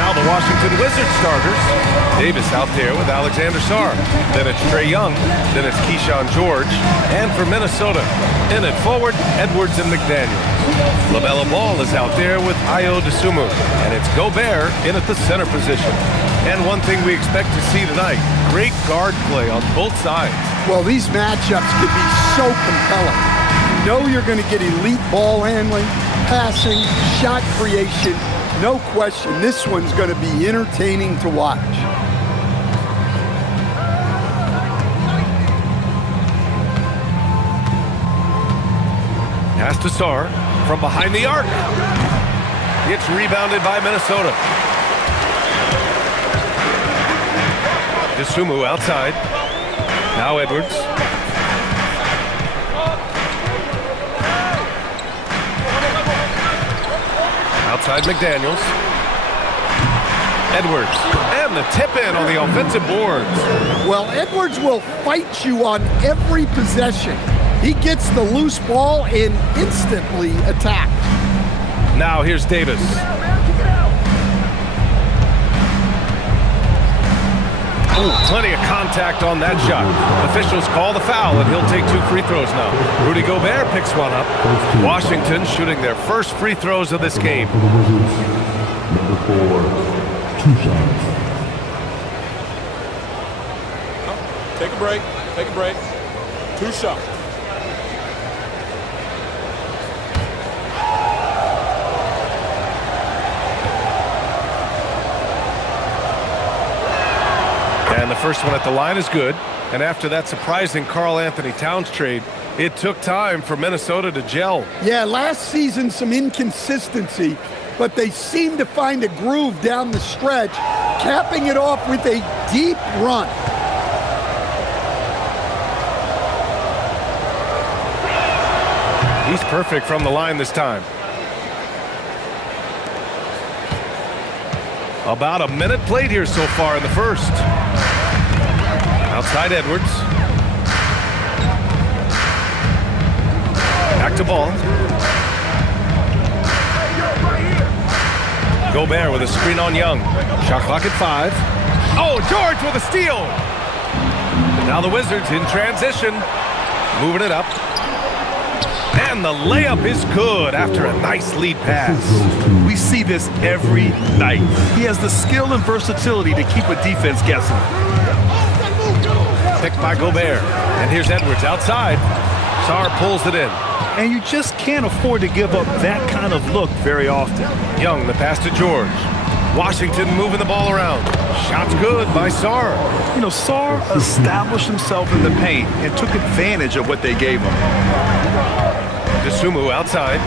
now the Washington Wizards starters. Davis out there with Alexander Sarr. Then it's Trae Young. Then it's Keyshawn George. And for Minnesota, in at forward, Edwards and McDaniels. LaMelo Ball is out there with Ayo Dosunmu. And it's Gobert in at the center position. And one thing we expect to see tonight, great guard play on both sides. Well, these matchups could be so compelling. You know you're going to get elite ball handling, passing, shot creation. No question, this one's going to be entertaining to watch. Pass to Sarr from behind the arc. It's rebounded by Minnesota. Dosunmu outside. Now Edwards. Outside McDaniels. Edwards. And the tip in on the offensive boards. Well, Edwards will fight you on every possession. He gets the loose ball and instantly attacks. Now here's Davis. Oh, plenty of contact on that shot. Officials call the foul, and he'll take 2 free throws now. Rudy Gobert picks one up. Washington shooting their first free throws of this game. For the Wizards, number 4, 2 shots. Take a break. Take a break. 2 shots. And the first one at the line is good. And after that surprising Karl-Anthony Towns trade, it took time for Minnesota to gel. Yeah, last season some inconsistency, but they seem to find a groove down the stretch, capping it off with a deep run. He's perfect from the line this time. About a minute played here so far in the first. Outside Edwards. Back to Ball. Gobert with a screen on Young. Shot clock at 5. Oh, George with a steal. And now the Wizards in transition. Moving it up. And the layup is good after a nice lead pass. We see this every night. He has the skill and versatility to keep a defense guessing. Picked by Gobert. And here's Edwards outside. Sarr pulls it in. And you just can't afford to give up that kind of look very often. Young, the pass to George. Washington moving the ball around. Shot's good by Sarr. You know, Sarr established himself in the paint and took advantage of what they gave him. Dosunmu outside.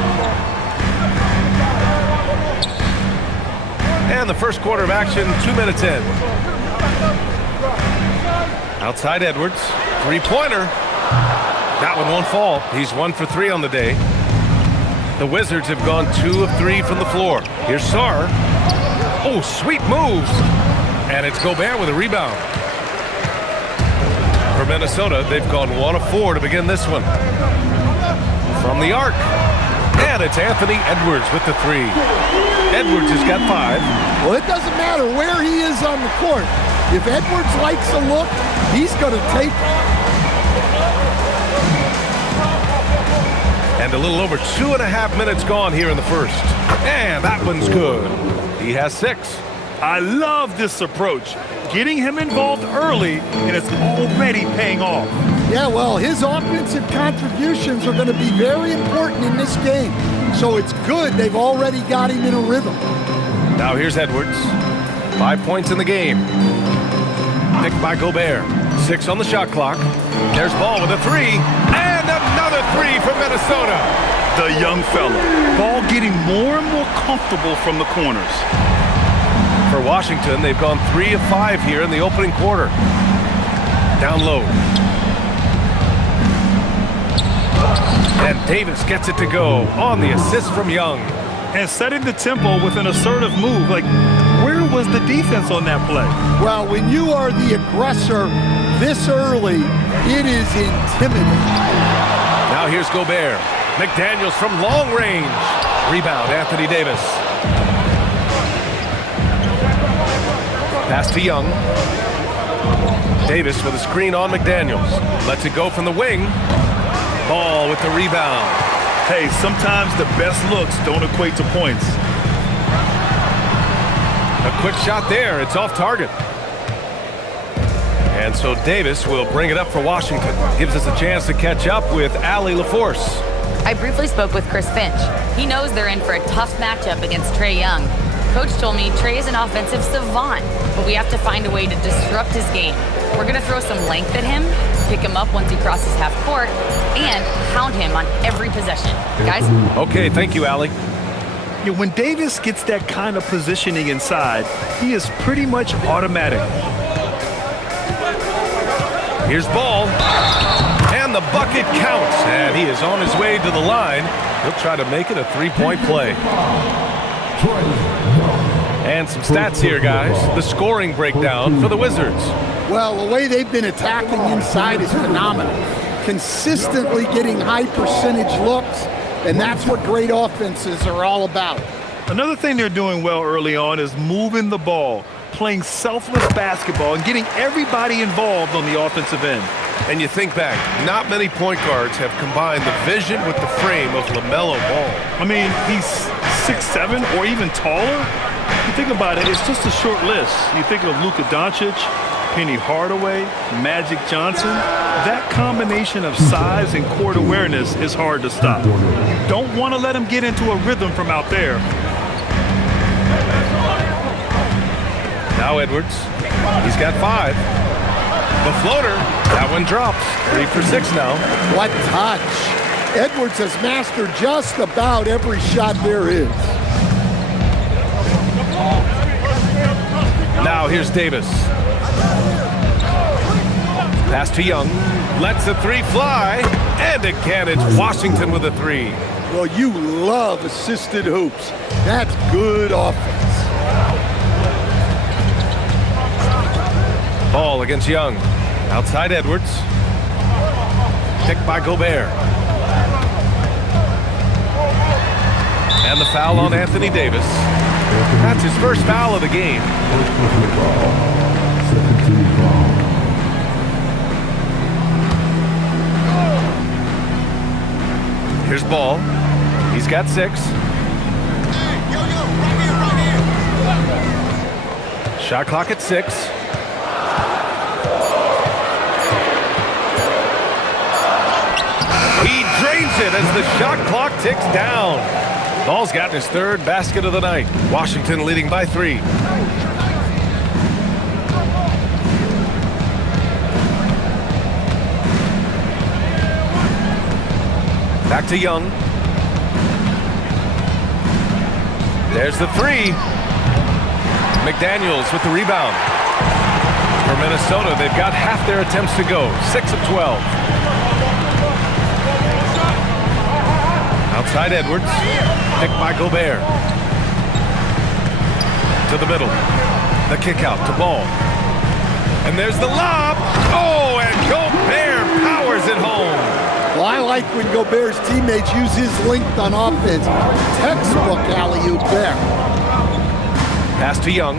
And the first quarter of action, 2 minutes in. Outside Edwards. 3-pointer. That one won't fall. He's 1 for 3 on the day. The Wizards have gone 2 of 3 from the floor. Here's Sarr. Oh, sweet moves. And it's Gobert with a rebound. For Minnesota, they've gone 1 of 4 to begin this one. From the arc. And it's Anthony Edwards with the 3. Edwards has got 5. Well, it doesn't matter where he is on the court. If Edwards likes a look, he's going to take it. And a little over 2.5 minutes gone here in the first. And that one's good. He has 6. I love this approach. Getting him involved early, and it's already paying off. Yeah, well, his offensive contributions are going to be very important in this game. So it's good they've already got him in a rhythm. Now here's Edwards. 5 points in the game. Picked by Gobert. 6 on the shot clock. There's Ball with a 3. And another 3 from Minnesota. The young fella. Ball getting more and more comfortable from the corners. For Washington, they've gone 3 of 5 here in the opening quarter. Down low. And Davis gets it to go on the assist from Young. And setting the tempo with an assertive move. Like, where was the defense on that play? Well, when you are the aggressor this early, it is intimidating. Now here's Gobert. McDaniels from long range. Rebound, Anthony Davis. Pass to Young. Davis with a screen on McDaniels. Lets it go from the wing. Ball with the rebound. Hey, sometimes the best looks don't equate to points. A quick shot there. It's off target. And so Davis will bring it up for Washington. Gives us a chance to catch up with Allie LaForce. I briefly spoke with Chris Finch. He knows they're in for a tough matchup against Trae Young. Coach told me Trae is an offensive savant, but we have to find a way to disrupt his game. We're going to throw some length at him, pick him up once he crosses half court, and pound him on every possession. Guys? Okay, thank you, Allie. Yeah, when Davis gets that kind of positioning inside, he is pretty much automatic. Here's Ball. And the bucket counts. And he is on his way to the line. He'll try to make it a three-point play. And some stats here, guys. The scoring breakdown for the Wizards. Well, the way they've been attacking inside is phenomenal. Consistently getting high percentage looks, and that's what great offenses are all about. Another thing they're doing well early on is moving the ball, playing selfless basketball, and getting everybody involved on the offensive end. And you think back, not many point guards have combined the vision with the frame of LaMelo Ball. I mean, he's 6'7" or even taller. You think about it, it's just a short list. You think of Luka Doncic, Penny Hardaway, Magic Johnson. That combination of size and court awareness is hard to stop. You don't want to let him get into a rhythm from out there. Now Edwards. He's got 5. The floater, that one drops. 3 for 6 now. What touch. Edwards has mastered just about every shot there is. Now here's Davis. Pass to Young. Lets the 3 fly. And again, it's Washington with a 3. Well, you love assisted hoops. That's good offense. Ball against Young. Outside Edwards. Picked by Gobert. And the foul on Anthony Davis. That's his first foul of the game. Here's Ball. He's got 6. Shot clock at 6. He drains it as the shot clock ticks down. Ball's gotten his 3rd basket of the night. Washington leading by 3. Back to Young. There's the 3. McDaniels with the rebound. For Minnesota, they've got half their attempts to go. 6 of 12. Outside Edwards, picked by Gobert. To the middle, the kick out to Ball. And there's the lob. Oh, and Gobert powers it home. Well, I like when Gobert's teammates use his length on offense. Textbook alley-oop there. Pass to Young.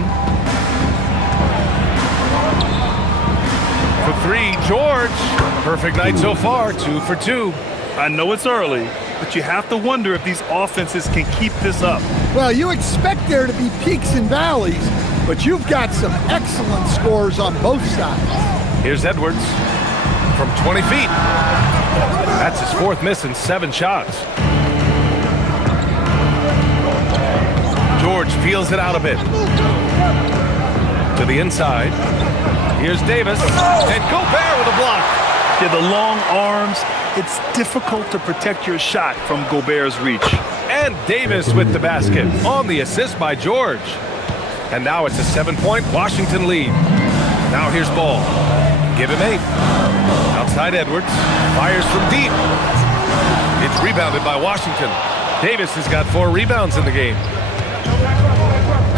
For 3, George. Perfect night so far, 2 for 2. I know it's early, but you have to wonder if these offenses can keep this up. Well, you expect there to be peaks and valleys, but you've got some excellent scores on both sides. Here's Edwards from 20 feet. That's his 4th miss in 7 shots. George peels it out a bit. To the inside. Here's Davis. And Gobert with a block. Yeah, the long arms. It's difficult to protect your shot from Gobert's reach. And Davis with the basket on the assist by George. And now it's a 7-point Washington lead. Now here's Ball. Give him 8. Outside Edwards. Fires from deep. It's rebounded by Washington. Davis has got 4 rebounds in the game.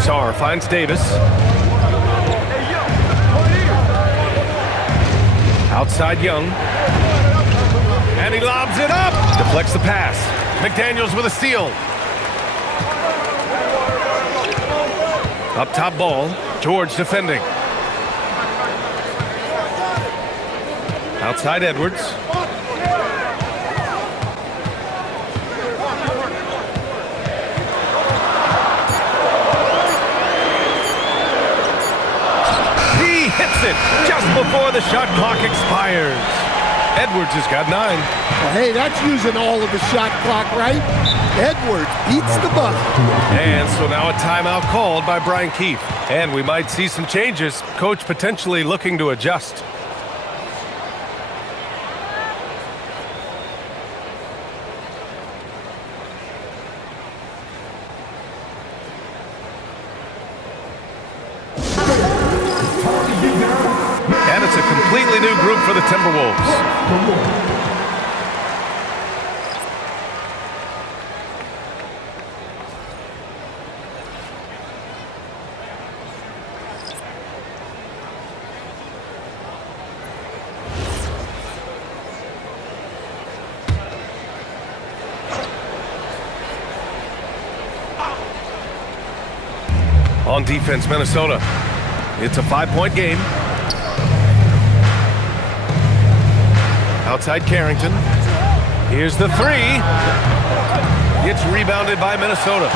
Sarr finds Davis. Outside Young. And he lobs it up. Deflects the pass. McDaniels with a steal. Up top Ball. George defending. Outside Edwards. He hits it just before the shot clock expires. Edwards has got 9. Well, hey, that's using all of the shot clock, right? Edwards beats the buzzer. And so now a timeout called by Brian Keefe. And we might see some changes. Coach potentially looking to adjust. And it's a completely new group for the Timberwolves. On defense, Minnesota. It's a 5-point game. Outside Carrington. Here's the 3. It's rebounded by Minnesota.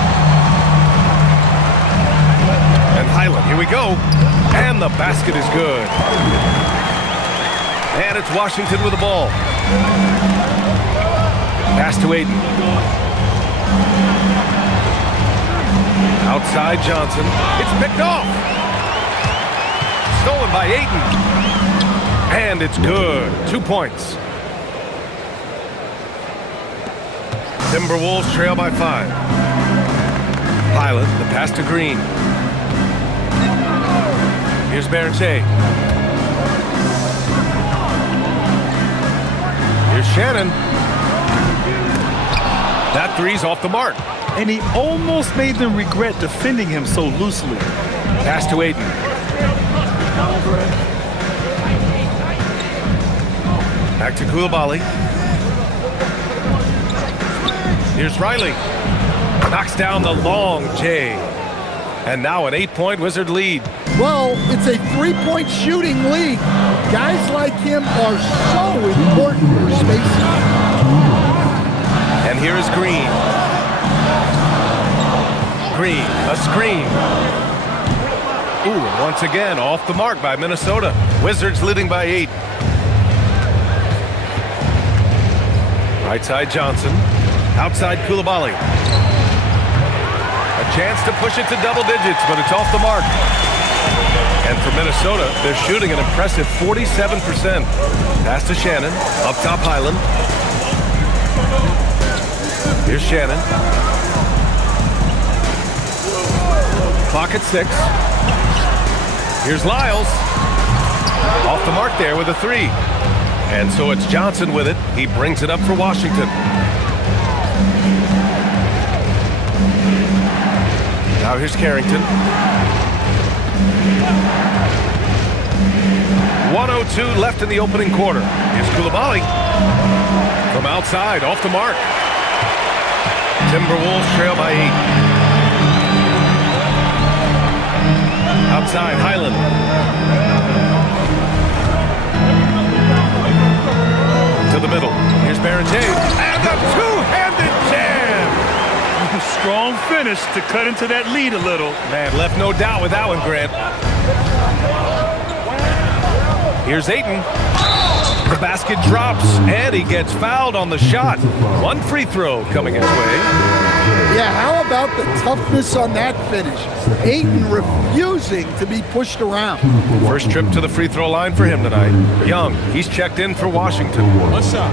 And Highland, here we go. And the basket is good. And it's Washington with the ball. Pass to Aiden. Outside Johnson. It's picked off. Stolen by Ayton. And it's good. 2 points. Timberwolves trail by 5. Pilot, the pass to Green. Here's Baranche. Here's Shannon. That 3's off the mark. And he almost made them regret defending him so loosely. Pass to Aiden. Back to Koulibaly. Here's Riley. Knocks down the long J. And now an 8-point Wizard lead. Well, it's a 3-point shooting league. Guys like him are so important for spacing. And here is Green. Green, a screen. Ooh, and once again, off the mark by Minnesota. Wizards leading by 8. Right side Johnson. Outside Koulibaly. A chance to push it to double digits, but it's off the mark. And for Minnesota, they're shooting an impressive 47%. Pass to Shannon. Up top Highland. Here's Shannon. Clock at 6. Here's Lyles. Off the mark there with a 3. And so it's Johnson with it. He brings it up for Washington. Now here's Carrington. 1:02 left in the opening quarter. Here's Koulibaly. From outside, off the mark. Timberwolves trail by 8. Outside, Highland. To the middle. Here's Baranche. And a two-handed jam! Strong finish to cut into that lead a little. Man, left no doubt with that one, Grant. Here's Ayton. The basket drops, and he gets fouled on the shot. 1 free throw coming his way. Yeah, how about the toughness on that finish? Ayton refusing to be pushed around. First trip to the free throw line for him tonight. Young, he's checked in for Washington. 1 shot.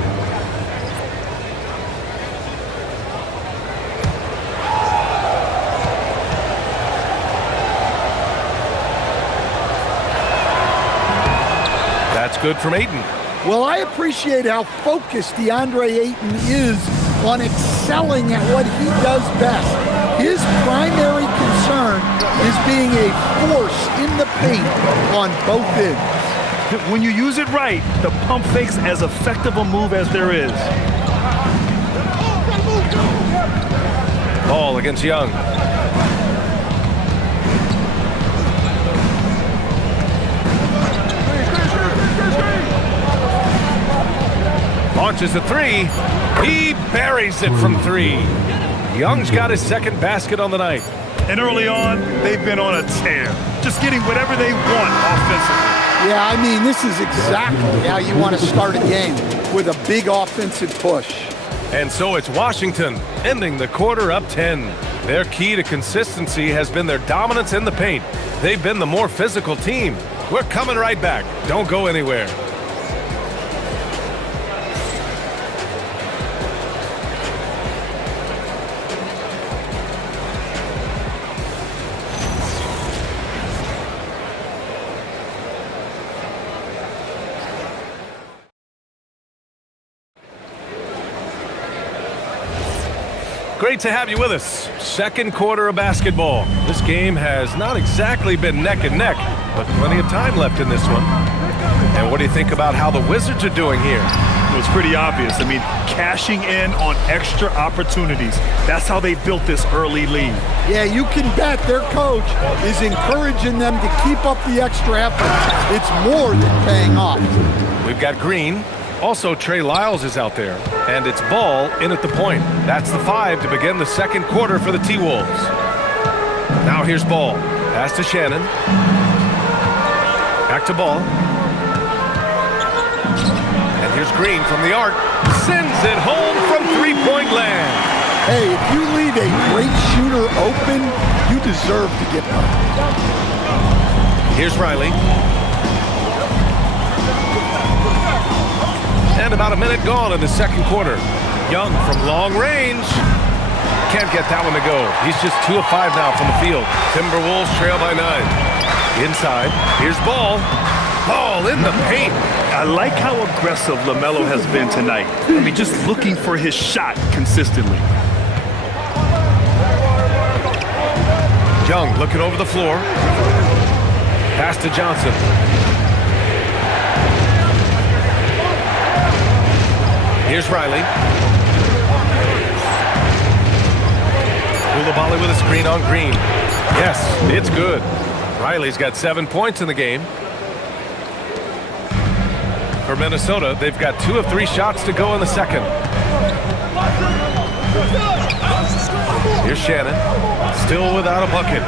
That's good from Ayton. Well, I appreciate how focused DeAndre Ayton is on excelling at what he does best. His primary concern is being a force in the paint on both ends. When you use it right, the pump fake's as effective a move as there is. Ball against Young. launches a three. He buries it from three. Young's got his second basket on the night. And early on, they've been on a tear, just getting whatever they want offensively. Yeah, I mean, this is exactly how you want to start a game, with a big offensive push. And so it's Washington ending the quarter up 10. Their key to consistency has been their dominance in the paint. They've been the more physical team. We're coming right back. Don't go anywhere. Great to have you with us. Second quarter of basketball. This game has not exactly been neck and neck, but plenty of time left in this one. And what do you think about how the Wizards are doing here? It was pretty obvious. I mean, cashing in on extra opportunities. That's how they built this early lead. Yeah, you can bet their coach is encouraging them to keep up the extra effort. It's more than paying off. We've got Green. Also, Trey Lyles is out there, and it's Ball in at the point. That's the 5 to begin the second quarter for the T-Wolves. Now here's Ball. Pass to Shannon. Back to Ball. And here's Green from the arc. Sends it home from three-point land. Hey, if you leave a great shooter open, you deserve to get one. Here's Riley. And about a minute gone in the second quarter. Young from long range. Can't get that one to go. He's just 2 of 5 now from the field. Timberwolves trail by 9. Inside, here's Ball. Ball in the paint. I like how aggressive LaMelo has been tonight. I mean, just looking for his shot consistently. Young looking over the floor. Pass to Johnson. Here's Riley. Koulibaly with a screen on Green. Yes, it's good. Riley's got 7 points in the game. For Minnesota, they've got 2 of 3 shots to go in the second. Here's Shannon. Still without a bucket.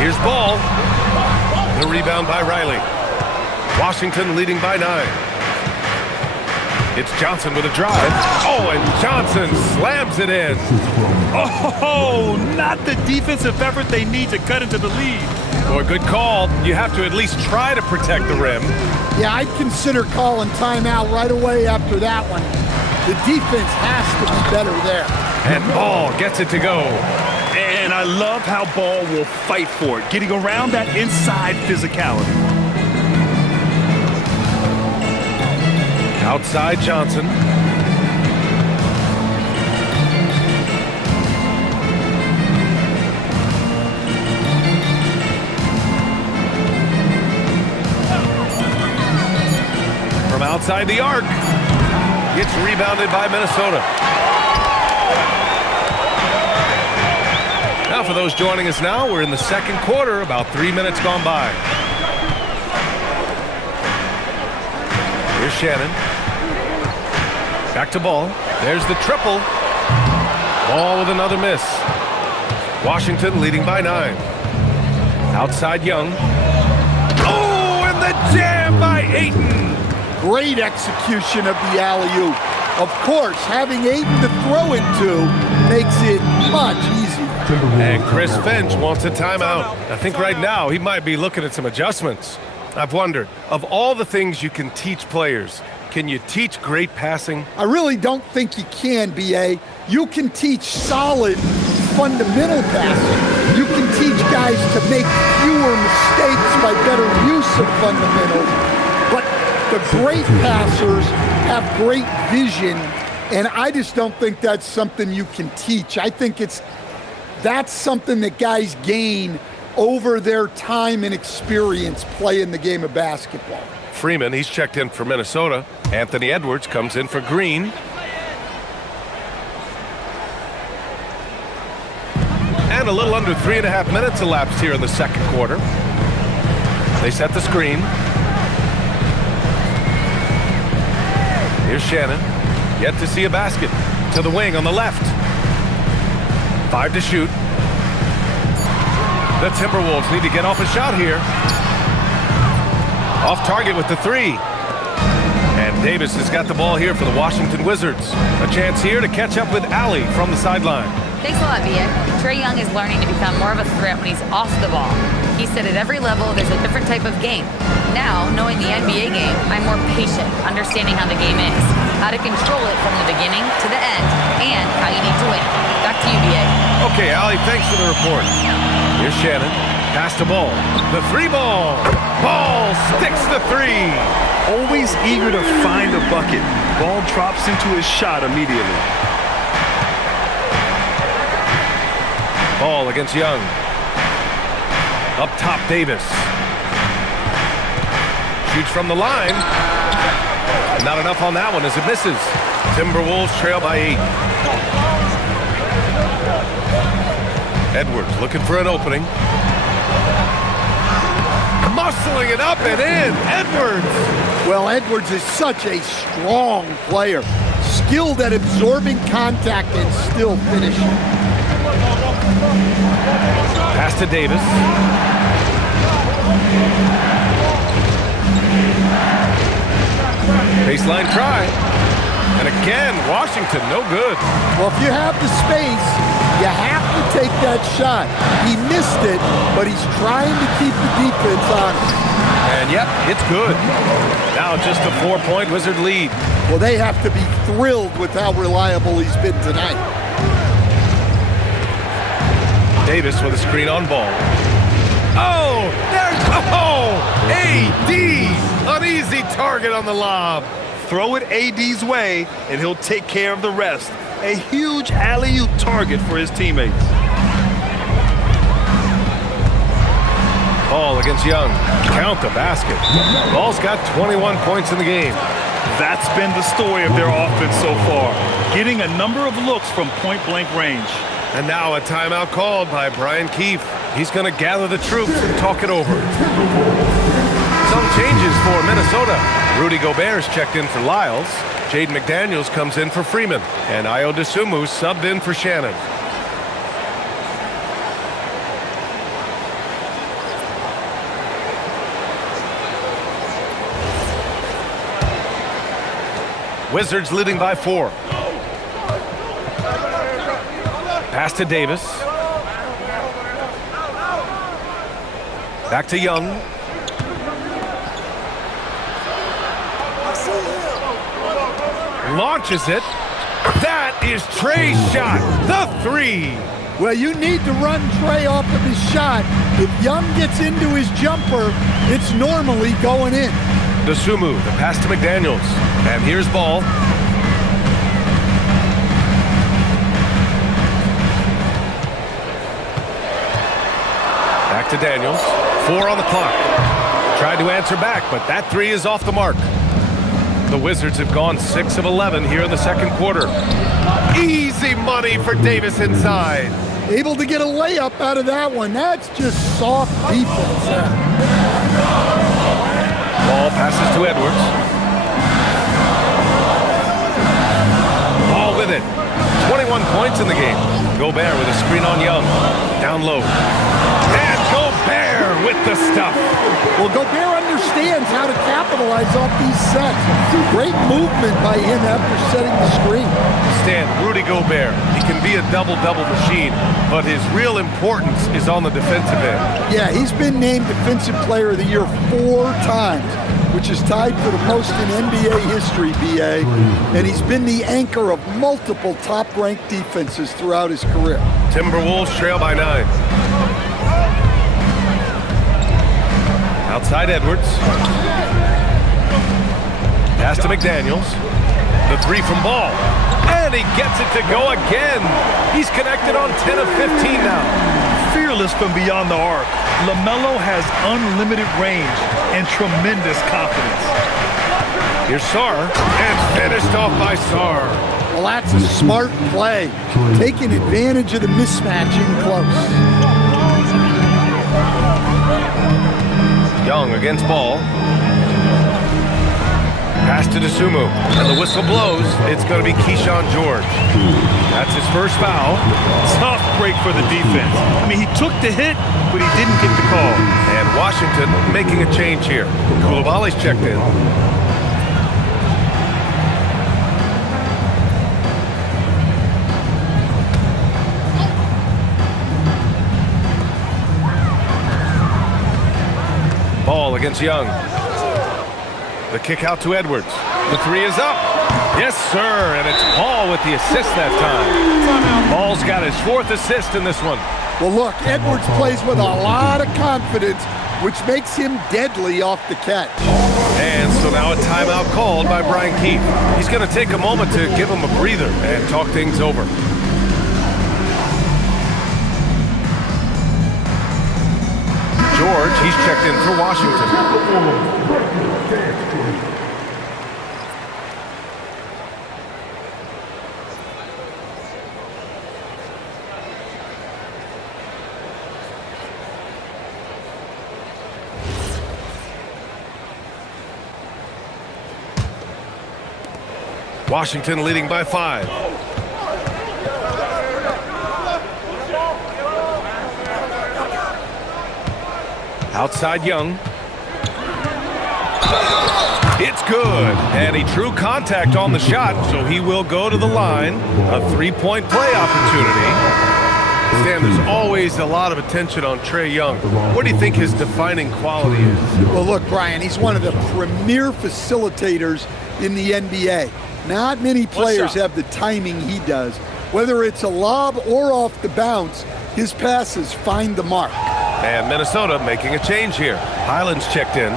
Here's Ball. The rebound by Riley. Washington leading by 9. It's Johnson with a drive. Oh, and Johnson slams it in. Oh, not the defensive effort they need to cut into the lead. Boy, good call. You have to at least try to protect the rim. Yeah, I'd consider calling timeout right away after that one. The defense has to be better there. And Ball gets it to go. And I love how Ball will fight for it, getting around that inside physicality. Outside Johnson. From outside the arc. Gets rebounded by Minnesota. Now for those joining us now, we're in the second quarter, about 3 minutes gone by. Here's Shannon. Back to Ball. There's the triple. Ball with another miss. Washington leading by 9. Outside Young. Oh, and the jam by Ayton. Great execution of the alley-oop. Of course, having Ayton to throw it to makes it much easier. And Chris Finch wants a timeout. I think right now he might be looking at some adjustments. I've wondered, of all the things you can teach players, can you teach great passing? I really don't think you can, B.A. You can teach solid, fundamental passing. You can teach guys to make fewer mistakes by better use of fundamentals. But the great passers have great vision, and I just don't think that's something you can teach. I think that's something that guys gain over their time and experience playing the game of basketball. Freeman, he's checked in for Minnesota. Anthony Edwards comes in for Green. And a little under 3.5 minutes elapsed here in the second quarter. They set the screen. Here's Shannon. Yet to see a basket. To the wing on the left. 5 to shoot. The Timberwolves need to get off a shot here. Off target with the 3. And Davis has got the ball here for the Washington Wizards. A chance here to catch up with Allie from the sideline. Thanks a lot, Via. Trae Young is learning to become more of a threat when he's off the ball. He said at every level there's a different type of game. Now, knowing the NBA game, I'm more patient, understanding how the game is, how to control it from the beginning to the end, and how you need to win. Back to you, VA. Okay, Allie, thanks for the report. Here's Shannon. Pass the ball. The 3 ball. Ball sticks the 3. Always eager to find a bucket. Ball drops into his shot immediately. Ball against Young. Up top, Davis. Shoots from the line. Not enough on that one as it misses. Timberwolves trail by 8. Edwards looking for an opening. Muscling it up and in. Edwards. Well, Edwards is such a strong player. Skilled at absorbing contact and still finishing. Pass to Davis. Baseline try. And again, Washington, no good. Well, if you have the space, you have to take that shot. He missed it, but he's trying to keep the defense on it. And yep, it's good. Now just a 4-point Wizard lead. Well, they have to be thrilled with how reliable he's been tonight. Davis with a screen on ball. Oh, there's, AD, an easy target on the lob. Throw it AD's way, and he'll take care of the rest. A huge alley-oop target for his teammates. Ball against Young. Count the basket. Ball's got 21 points in the game. That's been the story of their offense so far, getting a number of looks from point-blank range. And now a timeout called by Brian Keefe. He's going to gather the troops and talk it over. Some changes for Minnesota. Rudy Gobert is checked in for Lyles. Jaden McDaniels comes in for Freeman. And Ayo Dosunmu subbed in for Shannon. Wizards leading by 4. Pass to Davis. Back to Young. Launches it. That is Trae's shot. The 3. Well, you need to run Trae off of his shot. If Young gets into his jumper, it's normally going in. Dosunmu, the pass to McDaniels. And here's Ball. Back to Daniels. 4 on the clock. Tried to answer back, but that 3 is off the mark. The Wizards have gone 6 of 11 here in the second quarter. Easy money for Davis inside. Able to get a layup out of that one. That's just soft defense. Ball passes to Edwards. Ball with it. 21 points in the game. Gobert with a screen on Young. Down low. And Gobert with the stuff. Well, Gobert understands how to capitalize off these sets. Great movement by him after setting the screen. Stan, Rudy Gobert, he can be a double-double machine, but his real importance is on the defensive end. Yeah, he's been named Defensive Player of the Year 4 times, which is tied for the most in NBA history, BA. And he's been the anchor of multiple top-ranked defenses throughout his career. Timberwolves trail by 9. Outside Edwards. Pass to McDaniels. The 3 from Ball. And he gets it to go again. He's connected on 10 of 15 now. Fearless from beyond the arc, LaMelo has unlimited range and tremendous confidence. Here's Sarr. And finished off by Sarr. Well, that's a smart play. Taking advantage of the mismatch in close. Young against Ball. Pass to Dosunmu, and the whistle blows. It's going to be Keyshawn George. That's his first foul. Tough break for the defense. I mean, he took the hit, but he didn't get the call. And Washington making a change here. Koulibaly's checked in. Ball against Young. The kick out to Edwards. The three is up. Yes, sir, and it's Ball with the assist that time. Ball's got his 4th assist in this one. Well, look, Edwards plays with a lot of confidence, which makes him deadly off the catch. And so now a timeout called by Brian Keefe. He's going to take a moment to give him a breather and talk things over. George, he's checked in for Washington. Washington leading by 5. Outside Young. It's good. And he drew contact on the shot, so he will go to the line. A 3-point play opportunity. Stan, there's always a lot of attention on Trae Young. What do you think his defining quality is? Well, look, Brian, he's one of the premier facilitators in the NBA. Not many players have the timing he does. Whether it's a lob or off the bounce, his passes find the mark. And Minnesota making a change here. Highland's checked in.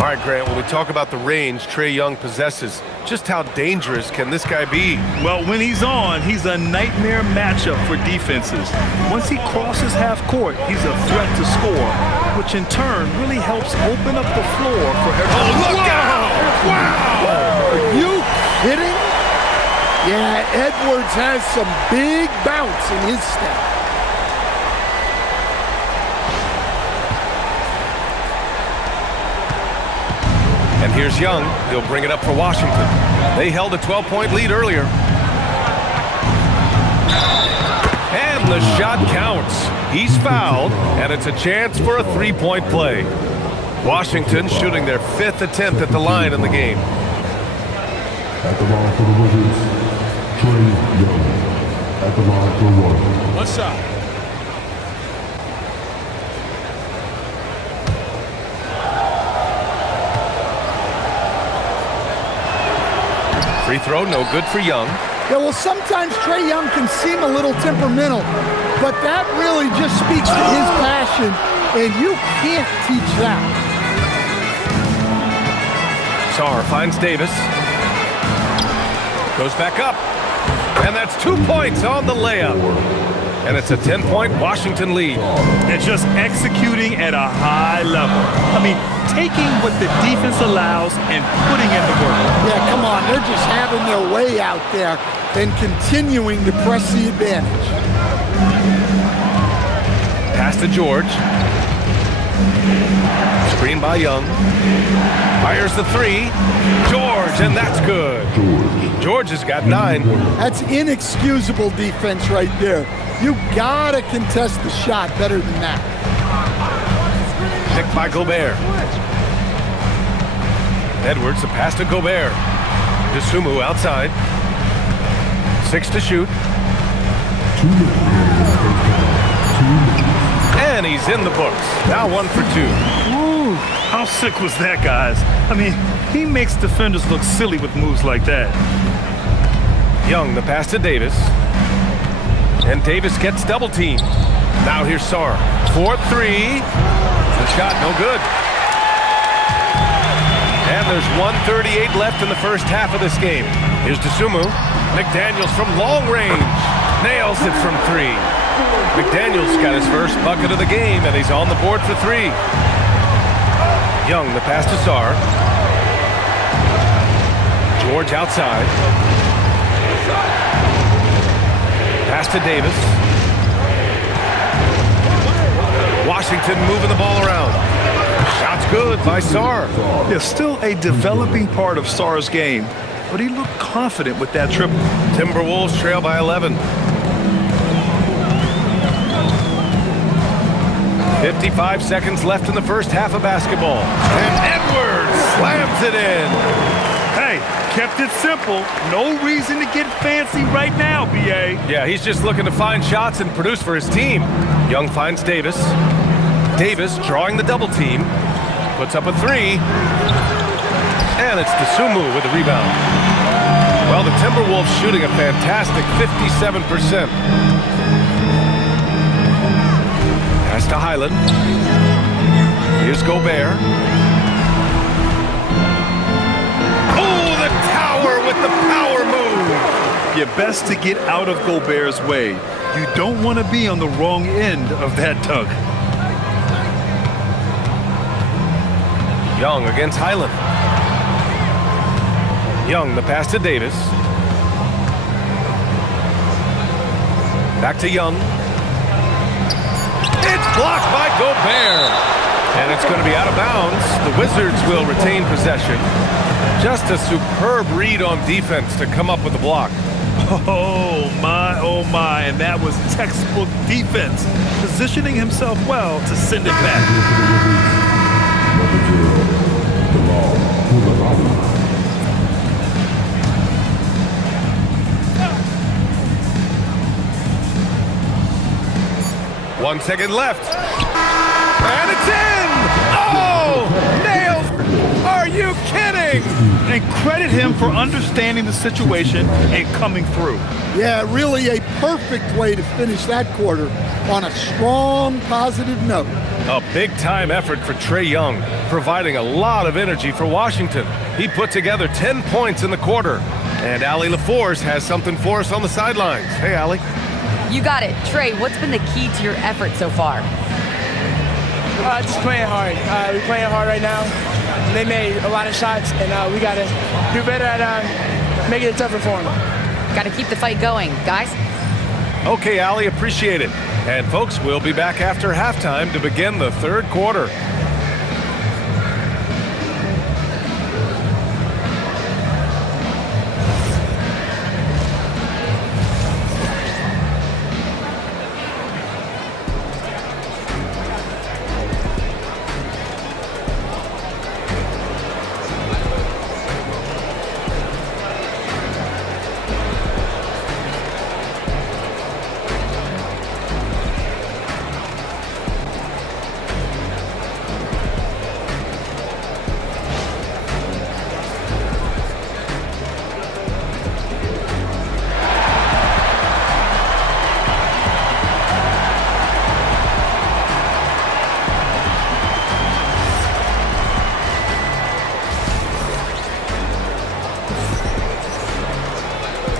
All right, Grant, when we talk about the range Trae Young possesses, just how dangerous can this guy be? Well, when he's on, he's a nightmare matchup for defenses. Once he crosses half court, he's a threat to score, which in turn really helps open up the floor for everyone. Oh, look out! Wow! Are you kidding? Yeah, Edwards has some big bounce in his step. And here's Young. He'll bring it up for Washington. They held a 12-point lead earlier. And the shot counts. He's fouled, and it's a chance for a 3-point play. Washington shooting their 5th attempt at the line in the game. At the line for the Wizards, Trae Young. At the line for 1. One shot. Free throw, no good for Young. Yeah, well, sometimes Trae Young can seem a little temperamental, but that really just speaks to his passion, and you can't teach that. Sarr finds Davis. Goes back up. And that's 2 points on the layup. And it's a 10-point Washington lead. And just executing at a high level. I mean, taking what the defense allows and putting in the work. Yeah, come on, they're just having their way out there and continuing to press the advantage. Pass to George. Screen by Young. Fires the 3. George, and that's good. George has got 9. That's inexcusable defense right there. You gotta contest the shot better than that. Picked by Gobert. Edwards, the pass to Gobert. Dosunmu outside. 6 to shoot. And he's in the books. Now 1 for 2. Ooh, how sick was that, guys? I mean, he makes defenders look silly with moves like that. Young, the pass to Davis. And Davis gets double teamed. Now here's Sarr. 4-3. The shot, no good. And there's 1:38 left in the first half of this game. Here's Dosunmu. McDaniels from long range. Nails it from 3. McDaniels got his first bucket of the game, and he's on the board for 3. Young, the pass to Sarr. George outside. Pass to Davis. Washington moving the ball around. Shot's good by Sar. Yeah, still a developing part of Sar's game, but he looked confident with that triple. Timberwolves trail by 11. 55 seconds left in the first half of basketball. And Edwards slams it in. Hey, kept it simple. No reason to get fancy right now, B.A. Yeah, he's just looking to find shots and produce for his team. Young finds Davis. Davis drawing the double team. Puts up a three. And it's Dosunmu with the rebound. Well, the Timberwolves shooting a fantastic 57%. Pass to Highland. Here's Gobert. Oh, the tower with the power move. You're best to get out of Gobert's way. You don't want to be on the wrong end of that dunk. Young against Highland. Young, the pass to Davis. Back to Young. It's blocked by Gobert. And it's going to be out of bounds. The Wizards will retain possession. Just a superb read on defense to come up with the block. Oh my, and that was textbook defense, positioning himself well to send it back. One second left. And it's in! Oh! Nailed! Are you kidding? And credit him for understanding the situation and coming through. Yeah, really a perfect way to finish that quarter on a strong, positive note. A big-time effort for Trae Young, providing a lot of energy for Washington. He put together 10 points in the quarter. And Allie LaForce has something for us on the sidelines. Hey, Allie. You got it. Trae, what's been the key to your effort so far? Just playing hard. We're playing hard right now. They made a lot of shots, and we got to do better at making it tougher for them. Got to keep the fight going, guys. Okay, Allie, appreciate it. And folks, we'll be back after halftime to begin the third quarter.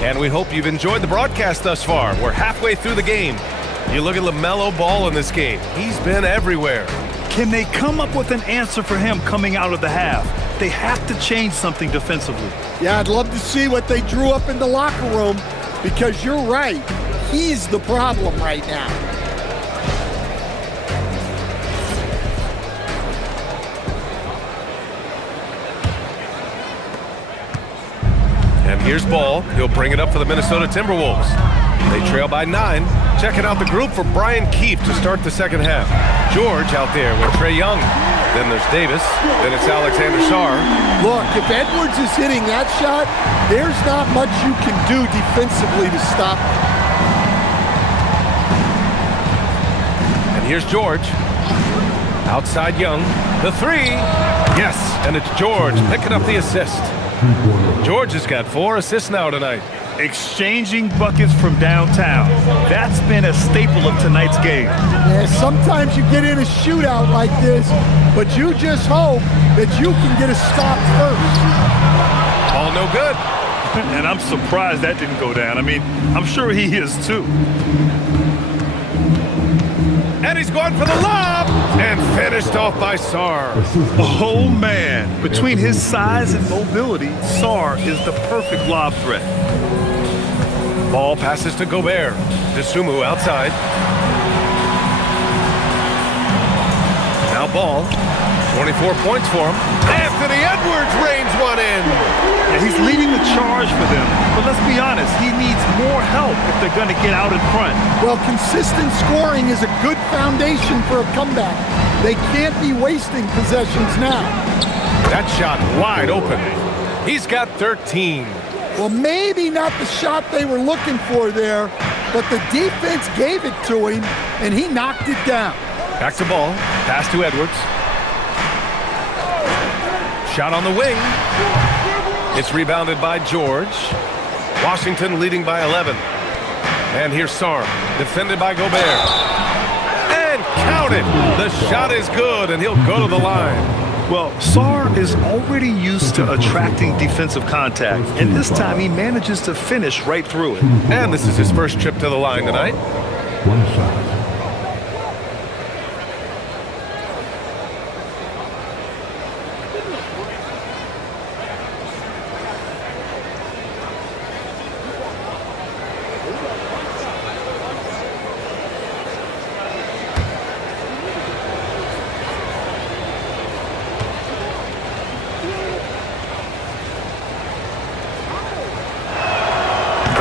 And we hope you've enjoyed the broadcast thus far. We're halfway through the game. You look at LaMelo Ball in this game. He's been everywhere. Can they come up with an answer for him coming out of the half? They have to change something defensively. Yeah, I'd love to see what they drew up in the locker room, because you're right. He's the problem right now. And here's Ball. He'll bring it up for the Minnesota Timberwolves. They trail by 9. Checking out the group for Brian Keefe to start the second half. George out there with Trae Young. Then there's Davis. Then it's Alexander Sarr. Look, if Edwards is hitting that shot, there's not much you can do defensively to stop him. And here's George. Outside Young. The three. Yes, and it's George picking up the assist. George has got 4 assists now tonight. Exchanging buckets from downtown. That's been a staple of tonight's game. Yeah, sometimes you get in a shootout like this, but you just hope that you can get a stop first. All no good. And I'm surprised that didn't go down. I mean, I'm sure he is too. And he's going for the lob. And finished off by Sarr. Oh, man. Between his size and mobility, Sarr is the perfect lob threat. Ball passes to Gobert. Dosunmu outside. Now Ball. 24 points for him. Anthony Edwards rains one in. Yeah, he's leading the charge for them. But let's be honest, he needs more help if they're going to get out in front. Well, consistent scoring is a good foundation for a comeback. They can't be wasting possessions now. That shot wide open. He's got 13. Well, maybe not the shot they were looking for there, but the defense gave it to him, and he knocked it down. Back to ball. Pass to Edwards. Shot on the wing. It's rebounded by George. Washington leading by 11. And here's Sarr, defended by Gobert. And counted. The shot is good, and he'll go to the line. Well, Sarr is already used to attracting defensive contact, and this time he manages to finish right through it. And this is his first trip to the line tonight. One shot.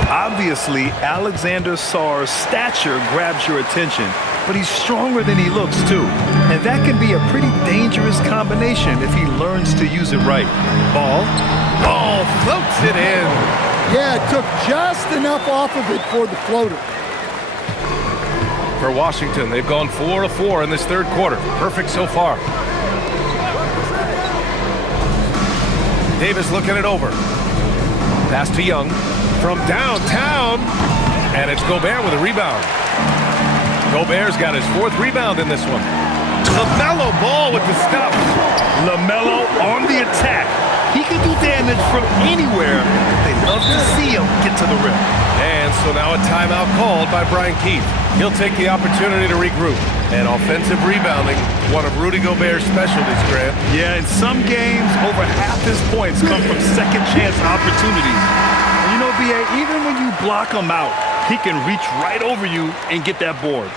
Obviously, Alexander Sarr's stature grabs your attention, but he's stronger than he looks, too. And that can be a pretty dangerous combination if he learns to use it right. Ball floats it in. Yeah, it took just enough off of it for the floater. For Washington, they've gone 4 of 4 in this third quarter. Perfect so far. Davis looking it over. Pass to Young. From downtown, and it's Gobert with a rebound. Gobert's got his 4th rebound in this one. LaMelo Ball with the stuff. LaMelo on the attack. He can do damage from anywhere. They love to see him get to the rim. And so now a timeout called by Brian Keith. He'll take the opportunity to regroup. And offensive rebounding, one of Rudy Gobert's specialties, Grant. Yeah, in some games, over half his points come from second chance opportunities. You know, B.A., even when you block him out, he can reach right over you and get that board.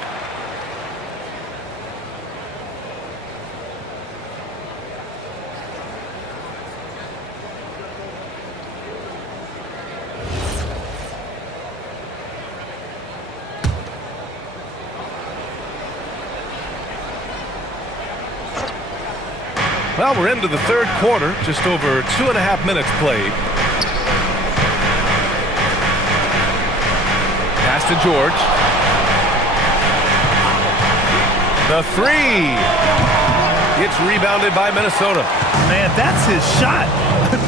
Well, we're into the third quarter, just over 2.5 minutes played. Pass to George. The 3. It's rebounded by Minnesota. Man, that's his shot.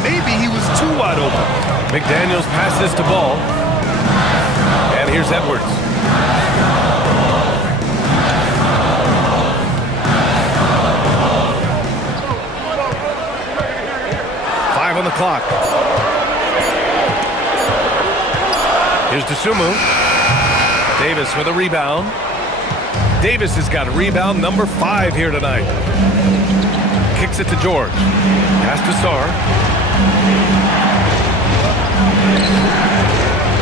Maybe he was too wide open. McDaniels passes to Ball. And here's Edwards. On the clock. Here's DeSumo. Davis with a rebound. Davis has got a rebound number 5 here tonight. Kicks it to George. Pass to Sarr.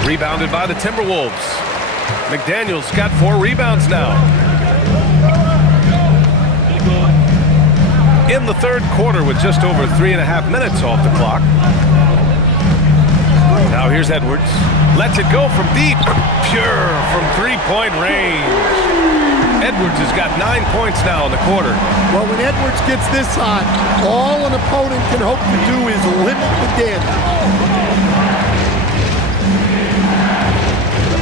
Rebounded by the Timberwolves. McDaniels got 4 rebounds now. In the third quarter with just over 3.5 minutes off the clock. Now here's Edwards. Lets it go from deep. Pure from 3-point range. Edwards has got 9 points now in the quarter. Well, when Edwards gets this hot, all an opponent can hope to do is limit the damage.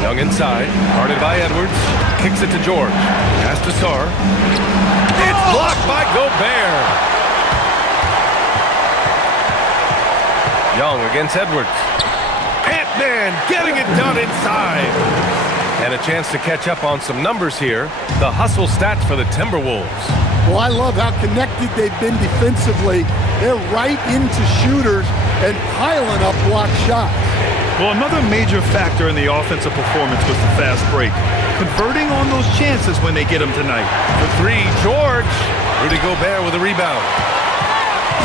Young inside. Guarded by Edwards. Kicks it to George. Pass to Sarr. It's blocked by Gobert. Young against Edwards. Ant-Man getting it done inside. And a chance to catch up on some numbers here. The hustle stats for the Timberwolves. Well, I love how connected they've been defensively. They're right into shooters and piling up block shots. Well, another major factor in the offensive performance was the fast break. Converting on those chances when they get them tonight. For 3, George. Rudy Gobert with a rebound.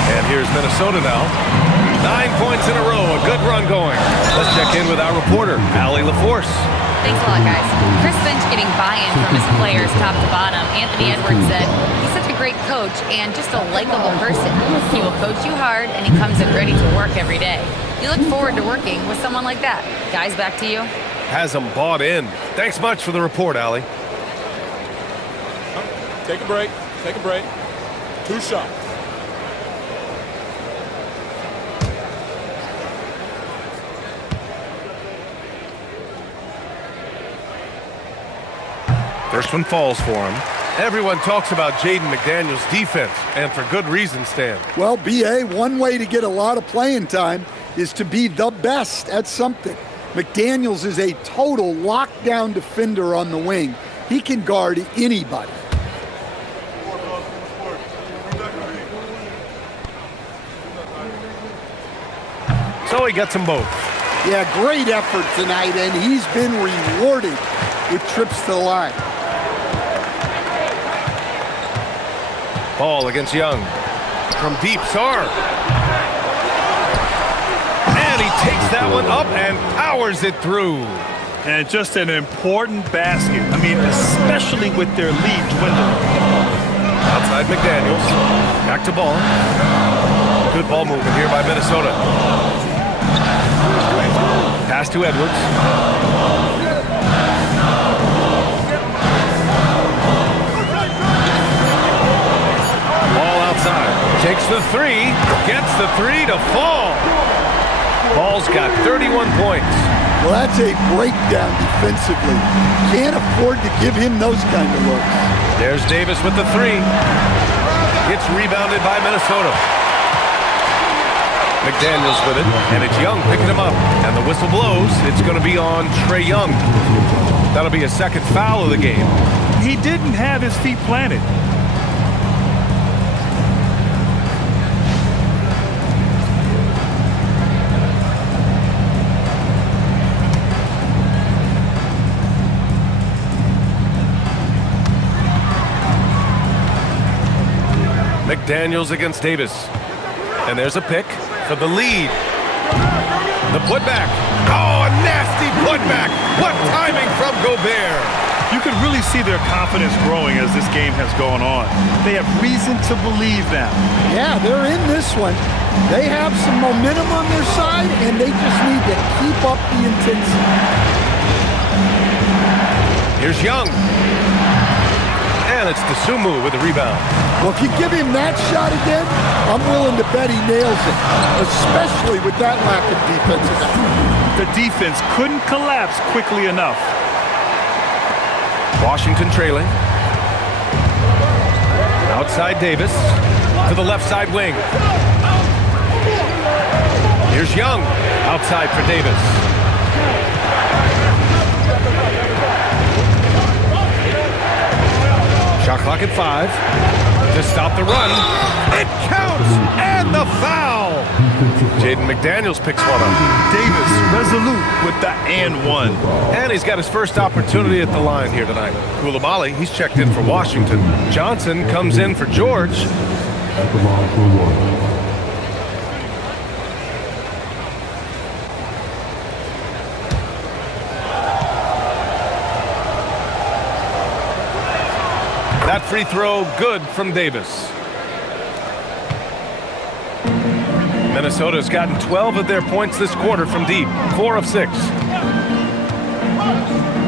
And here's Minnesota now. 9 points in a row, a good run going. Let's check in with our reporter, Allie LaForce. Thanks a lot, guys. Chris Finch getting buy-in from his players top to bottom. Anthony Edwards said he's such a great coach and just a likable person. He will coach you hard, and he comes in ready to work every day. You look forward to working with someone like that. Guys, back to you. Has them bought in. Thanks much for the report, Allie. Take a break. Take a break. 2 shots. First one falls for him. Everyone talks about Jaden McDaniels' defense, and for good reason, Stan. Well, BA, one way to get a lot of playing time is to be the best at something. McDaniels is a total lockdown defender on the wing. He can guard anybody. So he gets them both. Yeah, great effort tonight, and he's been rewarded with trips to the line. Ball against Young. From deep, Sarr. And he takes that one up and powers it through. And just an important basket. I mean, especially with their lead dwindling. Outside McDaniels. Back to ball. Good ball movement here by Minnesota. Pass to Edwards. Ball outside. Takes the three. Gets the three to fall. Ball's got 31 points. Well, that's a breakdown defensively. Can't afford to give him those kind of looks. There's Davis with the three. It's rebounded by Minnesota. McDaniels with it, and it's Young picking him up. And the whistle blows. It's going to be on Trae Young. That'll be a second foul of the game. He didn't have his feet planted. McDaniels against Davis. And there's a pick for the lead. The putback. Oh, a nasty putback. What timing from Gobert. You can really see their confidence growing as this game has gone on. They have reason to believe now. Yeah, they're in this one. They have some momentum on their side, and they just need to keep up the intensity. Here's Young. And it's Dosunmu with the rebound. Well, if you give him that shot again, I'm willing to bet he nails it, especially with that lack of defensive effort. The defense couldn't collapse quickly enough. Washington trailing. Outside Davis to the left side wing. Here's Young. Outside for Davis. Shot clock at 5. To stop the run. It counts! And the foul! Jaden McDaniels picks one up. Davis resolute with the and one. And he's got his first opportunity at the line here tonight. Koulibaly, he's checked in for Washington. Johnson comes in for George. At the line for one. That free throw good from Davis. Minnesota's gotten 12 of their points this quarter from deep. 4 of 6.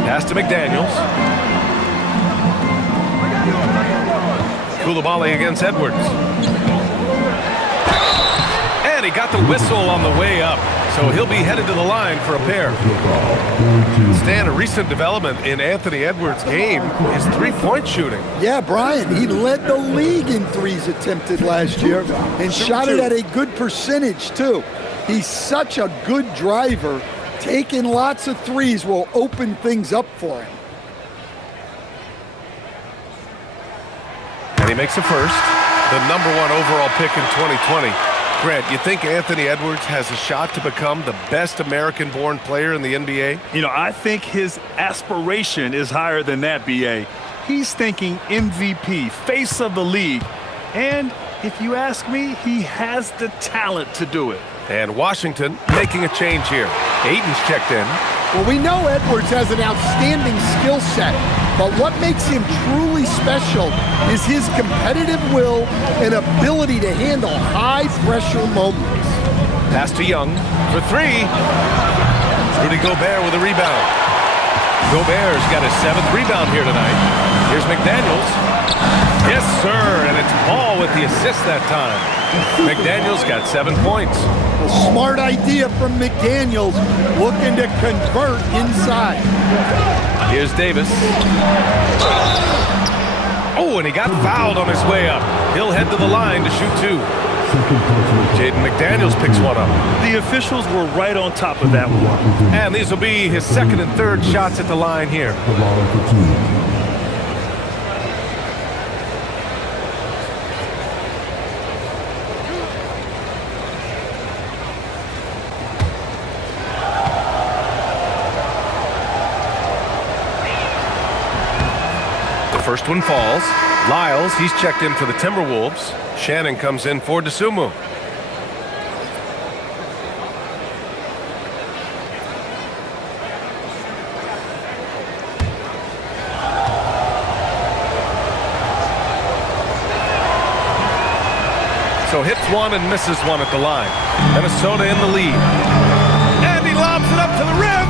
Pass to McDaniels. Koulibaly against Edwards. And he got the whistle on the way up. So he'll be headed to the line for a pair. Stan, a recent development in Anthony Edwards' game is three-point shooting. Yeah, Brian, he led the league in threes attempted last year and shot it at a good percentage, too. He's such a good driver. Taking lots of threes will open things up for him. And he makes a first, the #1 overall pick in 2020. Grant, you think Anthony Edwards has a shot to become the best American-born player in the NBA? You know, I think his aspiration is higher than that, B.A. He's thinking MVP, face of the league. And if you ask me, he has the talent to do it. And Washington making a change here. Aiton's checked in. Well, we know Edwards has an outstanding skill set, but what makes him truly special is his competitive will and ability to handle high-pressure moments. Pass to Young for three. Rudy Gobert with a rebound. Gobert's got his 7th rebound here tonight. Here's McDaniels. Yes, sir, and it's Ball with the assist that time. McDaniels got 7 points. A smart idea from McDaniels, looking to convert inside. Here's Davis. Oh, and he got fouled on his way up. He'll head to the line to shoot 2. Jaden McDaniels picks one up. The officials were right on top of that one. And these will be his 2nd and 3rd shots at the line here. The line for 2. First one falls. Lyles, he's checked in for the Timberwolves. Shannon comes in for DeSumo. So hits one and misses one at the line. Minnesota in the lead. And he lobs it up to the rim.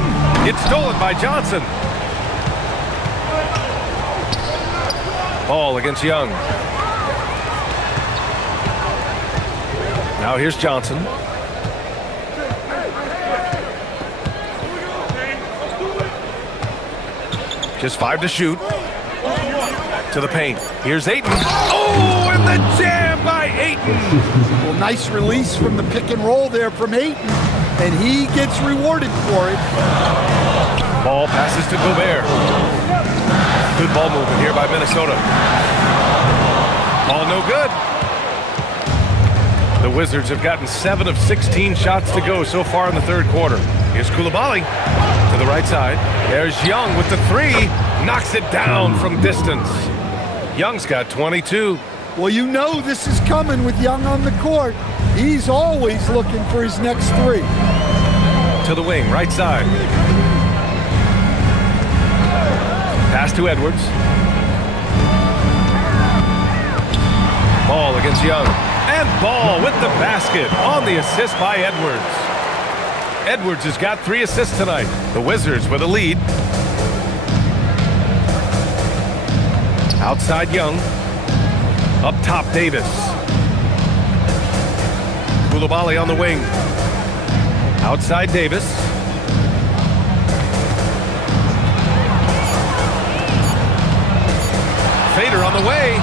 It's stolen by Johnson. Ball against Young. Now here's Johnson. Just 5 to shoot. To the paint. Here's Ayton. Oh, and the jam by Ayton. Well, nice release from the pick and roll there from Ayton, and he gets rewarded for it. Ball passes to Gobert. Good ball movement here by Minnesota. Ball no good. The Wizards have gotten 7 of 16 shots to go so far in the 3rd quarter. Here's Coulibaly to the right side. There's Young with the 3. Knocks it down from distance. Young's got 22. Well, you know this is coming with Young on the court. He's always looking for his next 3. To the wing, right side. Pass to Edwards. Ball against Young. And Ball with the basket on the assist by Edwards. Edwards has got 3 assists tonight. The Wizards with a lead. Outside Young. Up top Davis. Coulibaly on the wing. Outside Davis. Fader on the way.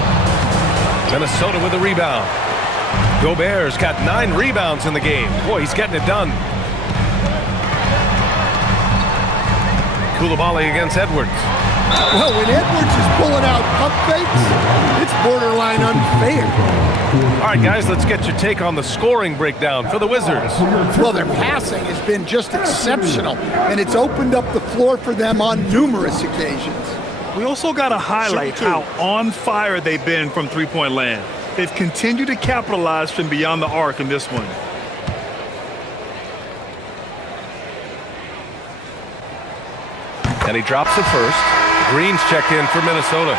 Minnesota with a rebound. Gobert's got 9 rebounds in the game. Boy, he's getting it done. Coulibaly against Edwards. Well, when Edwards is pulling out pump fakes, it's borderline unfair. All right, guys, let's get your take on the scoring breakdown for the Wizards. Well, their passing has been just exceptional, and it's opened up the floor for them on numerous occasions. We also got to highlight how on fire they've been from three-point land. They've continued to capitalize from beyond the arc in this one. And he drops it first. Green's checked in for Minnesota.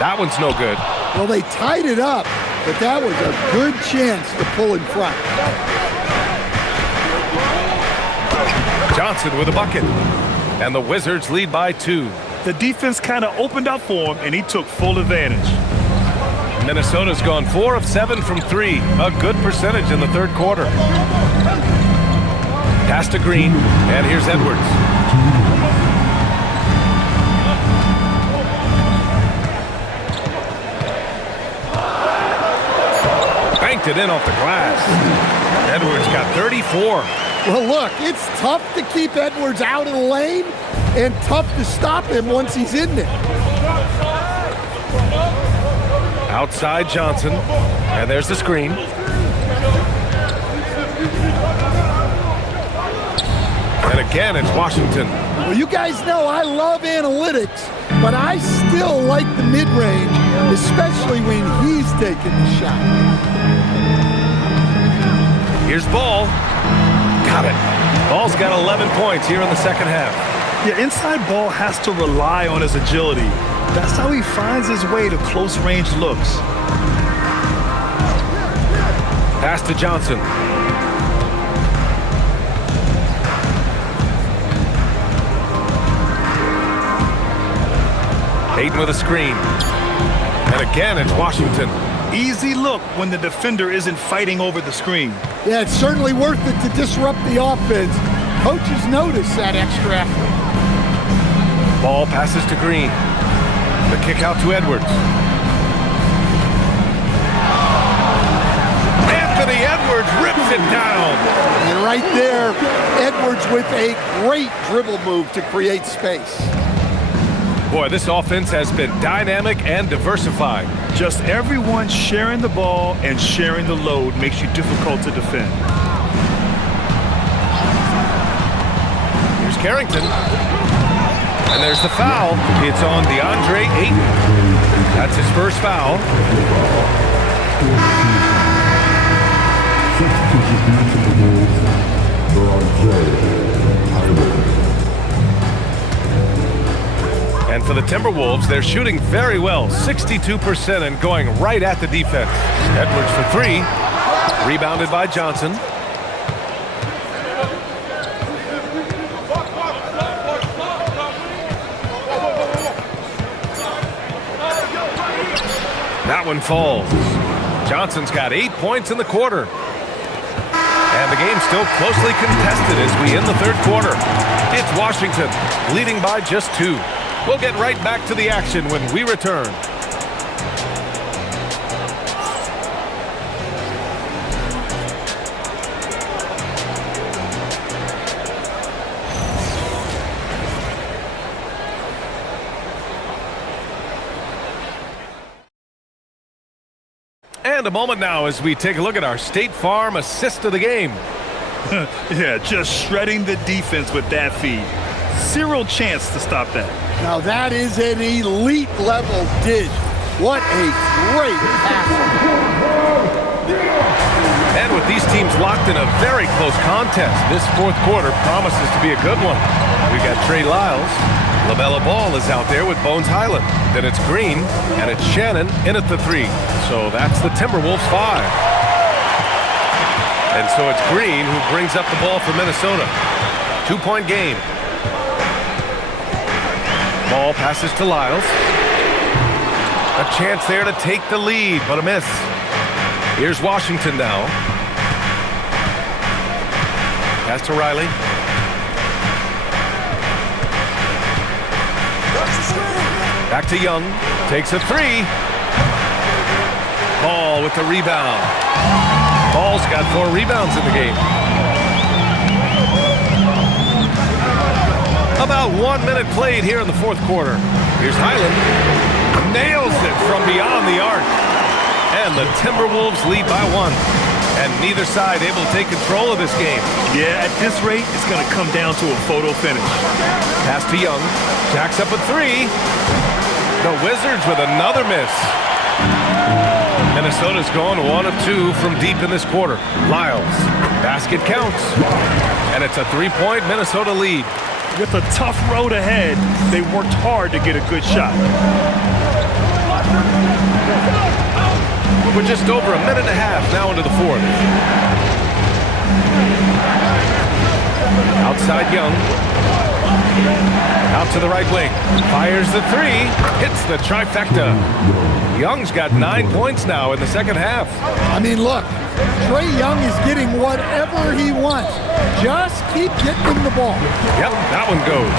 That one's no good. Well, they tied it up, but that was a good chance to pull in front. Johnson with a bucket. And the Wizards lead by 2. The defense kind of opened up for him, and he took full advantage. Minnesota's gone 4 of 7 from 3. A good percentage in the 3rd quarter. Pass to Green, and here's Edwards. Banked it in off the glass. Edwards got 34. Well, look, it's tough to keep Edwards out of the lane and tough to stop him once he's in there. Outside Johnson, and there's the screen. again, it's Washington. Well, you guys know I love analytics, but I still like the mid-range, especially when he's taking the shot. Here's Ball. Got it. Ball's got 11 points here in the second half. Yeah, inside Ball has to rely on his agility. That's how he finds his way to close-range looks. Pass to Johnson. Hayden with a screen. And again, it's Washington. Easy look when the defender isn't fighting over the screen. Yeah, it's certainly worth it to disrupt the offense. Coaches notice that extra effort. Ball passes to Green. The kick out to Edwards. Anthony Edwards rips it down. And right there, Edwards with a great dribble move to create space. Boy, this offense has been dynamic and diversified. Just everyone sharing the ball and sharing the load makes you difficult to defend. Here's Carrington. And there's the foul. It's on DeAndre Ayton. That's his first foul. And for the Timberwolves, they're shooting very well, 62% and going right at the defense. Edwards for three. Rebounded by Johnson. That one falls. Johnson's got 8 points in the quarter. And the game's still closely contested as we end the third quarter. It's Washington leading by just 2. We'll get right back to the action when we return. And a moment now as we take a look at our State Farm assist of the game. Yeah, just shredding the defense with that feed. Zero chance to stop that. Now that is an elite level dish. What a great pass. And with these teams locked in a very close contest, this fourth quarter promises to be a good one. We got Trey Lyles. LaMelo Ball is out there with Bones Highland. Then it's Green, and it's Shannon in at the 3. So that's the Timberwolves 5. And so it's Green who brings up the ball for Minnesota. 2-point game. Ball passes to Lyles. A chance there to take the lead, but a miss. Here's Washington now. Pass to Riley. Back to Young. Takes a 3. Ball with the rebound. Ball's got 4 rebounds in the game. About 1 minute played here in the fourth quarter. Here's Highland. Nails it from beyond the arc. And the Timberwolves lead by 1. And neither side able to take control of this game. Yeah, at this rate, it's going to come down to a photo finish. Pass to Young. Jacks up a 3. The Wizards with another miss. Minnesota's going 1 of 2 from deep in this quarter. Lyles. Basket counts. And it's a 3-point Minnesota lead. With a tough road ahead, they worked hard to get a good shot. We're just over a minute and a half now into the fourth. Outside Young. Out to the right wing. Fires the 3. Hits the trifecta. Young's got 9 points now in the second half. I mean, look, Trae Young is getting whatever he wants. Just keep getting him the ball. Yep, that one goes.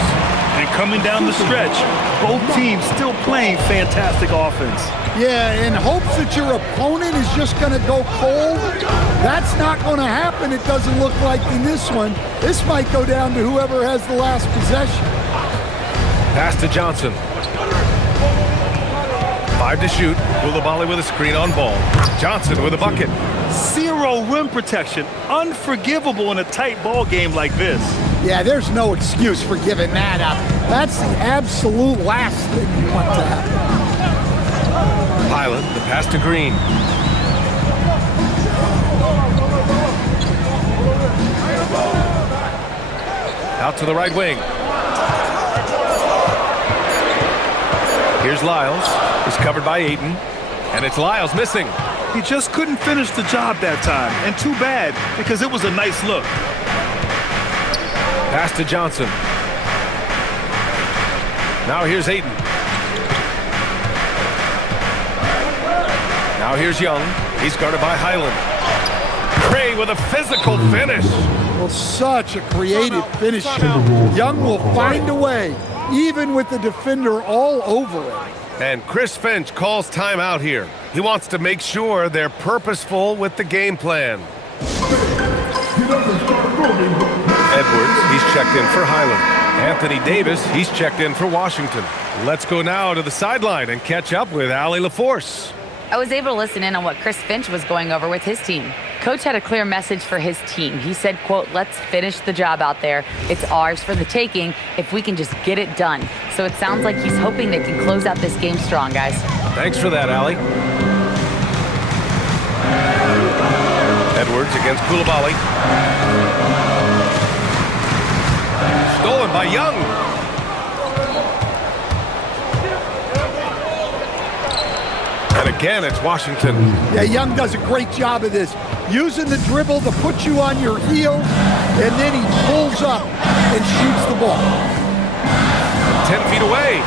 And coming down the stretch, both teams still playing fantastic offense. Yeah, in hopes that your opponent is just going to go cold. That's not going to happen, it doesn't look like in this one. This might go down to whoever has the last possession. Pass to Johnson. 5 to shoot. Koulibaly with a screen on Ball. Johnson with a bucket. Zero rim protection. Unforgivable in a tight ball game like this. Yeah, there's no excuse for giving that up. That's the absolute last thing you want to happen. Highland, the pass to Green. Out to the right wing. Here's Lyles. He's covered by Ayton. And it's Lyles missing. He just couldn't finish the job that time. And too bad, because it was a nice look. Pass to Johnson. Now here's Ayton. Now here's Young. He's guarded by Highland. Cray with a physical finish. Well, such a creative finish. Young will find a way, even with the defender all over it. And Chris Finch calls timeout here. He wants to make sure they're purposeful with the game plan. Edwards, he's checked in for Highland. Anthony Davis, he's checked in for Washington. Let's go now to the sideline and catch up with Allie LaForce. I was able to listen in on what Chris Finch was going over with his team. Coach had a clear message for his team. He said, quote, let's finish the job out there. It's ours for the taking if we can just get it done. So it sounds like he's hoping they can close out this game strong, guys. Thanks for that, Allie. Edwards against Coulibaly. Stolen by Young. And again, it's Washington. Yeah, Young does a great job of this. Using the dribble to put you on your heels, and then he pulls up and shoots the ball. 10 feet away.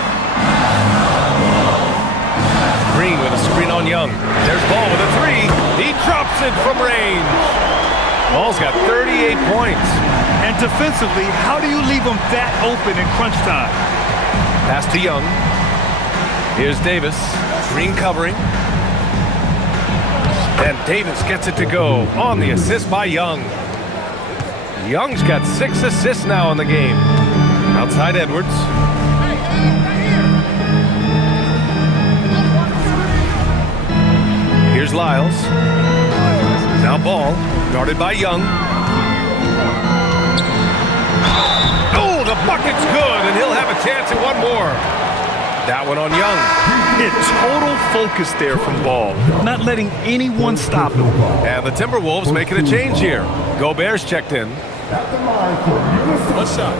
Green with a screen on Young. There's Ball with a three. He drops it from range. Ball's got 38 points. And defensively, how do you leave them that open in crunch time? Pass to Young. Here's Davis. Green covering. And Davis gets it to go on the assist by Young. Young's got 6 assists now in the game. Outside Edwards. Here's Lyles. Now Ball, guarded by Young. Oh, the bucket's good, and he'll have a chance at one more. That one on Young. Total focus there from Ball, not letting anyone stop him. And the Timberwolves making a change here. Gobert's checked in. At the line for Minnesota. One shot.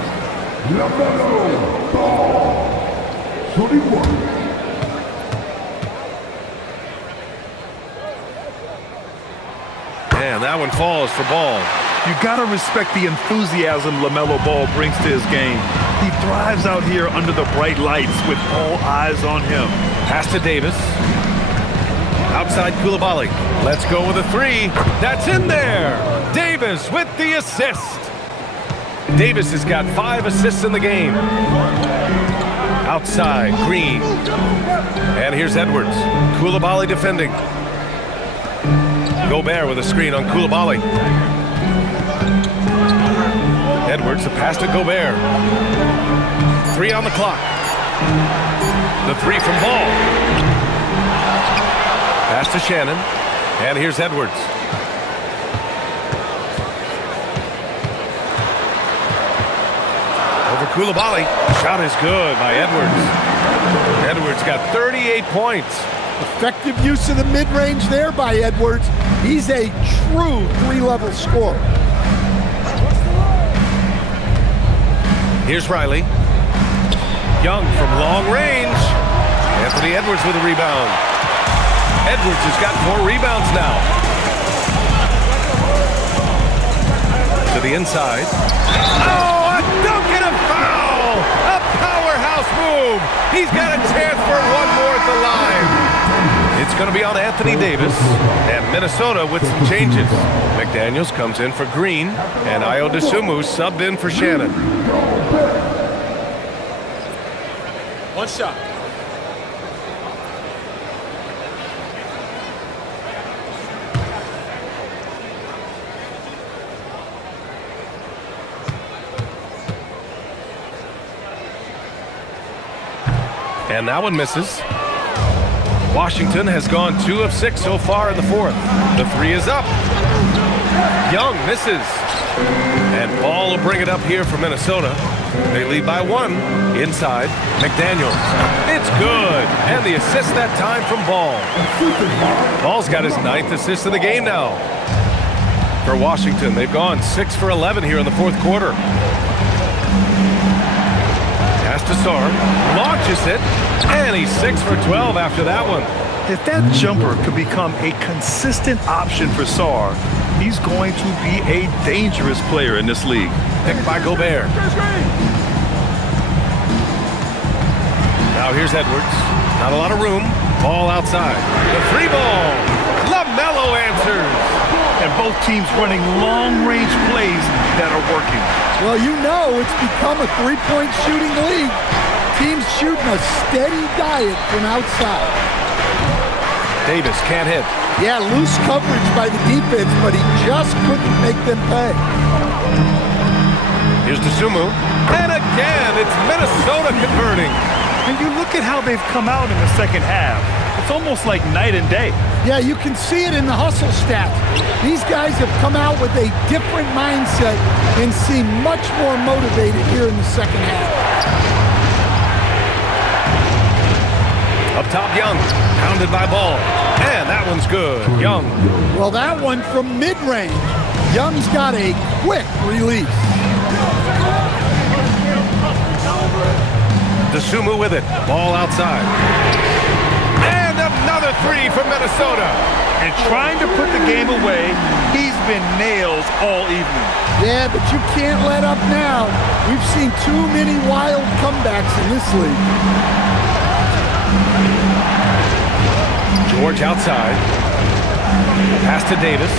LaMelo Ball. 21. And that one falls for Ball. You gotta respect the enthusiasm LaMelo Ball brings to his game. He thrives out here under the bright lights with all eyes on him. Pass to Davis. Outside Coulibaly. Let's go with a three. That's in there. Davis with the assist. Davis has got 5 assists in the game. Outside, Green. And here's Edwards. Coulibaly defending. Gobert with a screen on Coulibaly. Edwards, the pass to Gobert. 3 on the clock. The three from Ball. Pass to Shannon. And here's Edwards. Over Coulibaly. Shot is good by Edwards. Edwards got 38 points. Effective use of the mid-range there by Edwards. He's a true 3-level scorer. Here's Riley. Young from long range. Anthony Edwards with a rebound. Edwards has got 4 rebounds now. To the inside. Oh, a dunk and a foul! A powerhouse move! He's got a chance for one more at the line. It's going to be on Anthony Davis, and Minnesota with some changes. McDaniels comes in for Green, and Ayo Dosunmu subbed in for Shannon. One shot. And that one misses. Washington has gone 2 of 6 so far in the 4th. The 3 is up. Young misses. And Ball will bring it up here for Minnesota. They lead by 1. Inside, McDaniels. It's good. And the assist that time from Ball. Ball's got his 9th assist of the game now. For Washington, they've gone 6 for 11 here in the 4th quarter. Pass to Sarr. Launches it. And he's 6 for 12 after that one. If that jumper could become a consistent option for Sarr, he's going to be a dangerous player in this league. Picked by Gobert. Now here's Edwards. Not a lot of room. Ball outside. The 3 ball. LaMelo answers. And both teams running long-range plays that are working. Well, you know it's become a three-point shooting league. Teams shooting a steady diet from outside. Davis can't hit. Yeah, loose coverage by the defense, but he just couldn't make them pay. Here's Dosunmu. And again, it's Minnesota converting. And you look at how they've come out in the second half. It's almost like night and day. Yeah, you can see it in the hustle stats. These guys have come out with a different mindset and seem much more motivated here in the second half. Up top, Young. Pounded by Ball. And that one's good. Young. Well, that one from mid-range. Young's got a quick release. Dosunmu with it. Ball outside. And another 3 from Minnesota. And trying to put the game away, he's been nails all evening. Yeah, but you can't let up now. We've seen too many wild comebacks in this league. George outside. Pass to Davis.